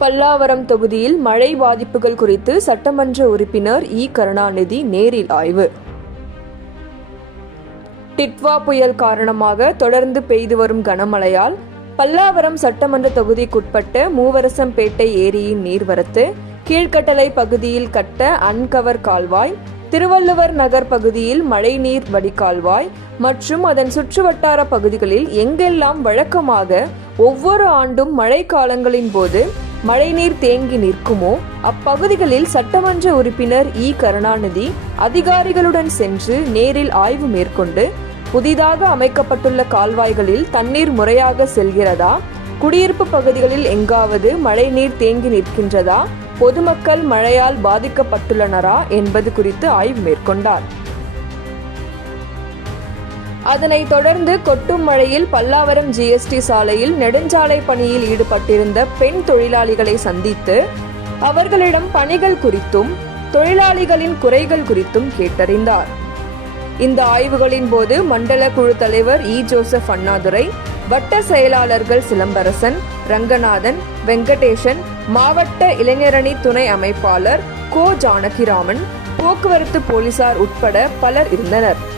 பல்லாவரம் தொகுதியில் மழை பாதிப்புகள் குறித்து சட்டமன்ற உறுப்பினர் இ. கருணாநிதி நேரில் ஆய்வு. டிட்வா புயல் காரணமாக தொடர்ந்து பெய்து வரும் கனமழையால் பல்லாவரம் சட்டமன்ற தொகுதிக்குட்பட்ட மூவரசம்பேட்டை ஏரியின் நீர்வரத்து, கீழ்கட்டளை பகுதியில் கட்ட அன்கவர் கால்வாய், திருவள்ளுவர் நகர் பகுதியில் மழைநீர் வடிகால்வாய் மற்றும் அதன் சுற்றுவட்டார பகுதிகளில் எங்கெல்லாம் வழக்கமாக ஒவ்வொரு ஆண்டும் மழை காலங்களின் போது மழைநீர் தேங்கி நிற்குமோ அப்பகுதிகளில் சட்டமன்ற உறுப்பினர் இ. கருணாநிதி அதிகாரிகளுடன் சென்று நேரில் ஆய்வு மேற்கொண்டு புதிதாக அமைக்கப்பட்டுள்ள கால்வாய்களில் தண்ணீர் முறையாக செல்கிறதா, குடியிருப்பு பகுதிகளில் எங்காவது மழைநீர் தேங்கி நிற்கின்றதா, பொதுமக்கள் மழையால் பாதிக்கப்பட்டுள்ளனரா என்பது குறித்து ஆய்வு மேற்கொண்டார். அதனைத் தொடர்ந்து கொட்டும் மழையில் பல்லாவரம் GST சாலையில் நெடுஞ்சாலை பணியில் ஈடுபட்டிருந்த பெண் தொழிலாளிகளை சந்தித்து அவர்களிடம் பணிகள் குறித்தும் தொழிலாளிகளின் குறைகள் குறித்தும் கேட்டறிந்தார். இந்த ஆய்வுகளின் போது மண்டல குழு தலைவர் இ. ஜோசப் அண்ணாதுரை, வட்ட செயலாளர்கள் சிலம்பரசன், ரங்கநாதன், வெங்கடேசன், மாவட்ட இளைஞரணி துணை அமைப்பாளர் கோ. ஜானகிராமன், போக்குவரத்து போலீசார் உட்பட பலர் இருந்தனர்.